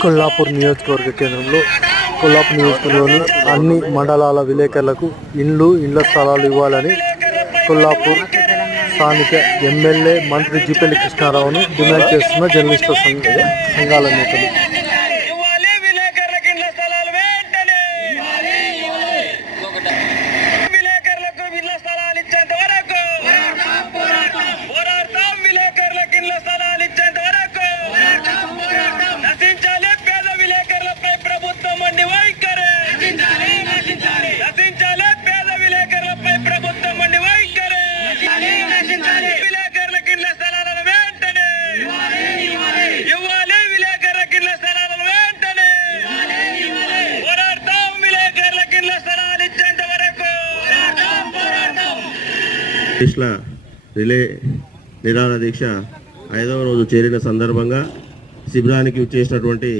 కొల్లాపూర్ నియోజకవర్గ కేంద్రంలో కొల్లాపూర్ నియోజకవర్గంలోని అన్ని మండలాల విలేకరులకు ఇళ్ల స్థలాలు ఇవ్వాలని కొల్లాపూర్ స్థానిక ఎమ్మెల్యే మంత్రి జిపల్లి కృష్ణారావును డిమాండ్ చేస్తున్న జర్నలిస్టుల సంఘాల నేతలు. రిలే నిరాహార దీక్ష 5వ రోజు చేరిన సందర్భంగా శిబిరానికి వచ్చేసినటువంటి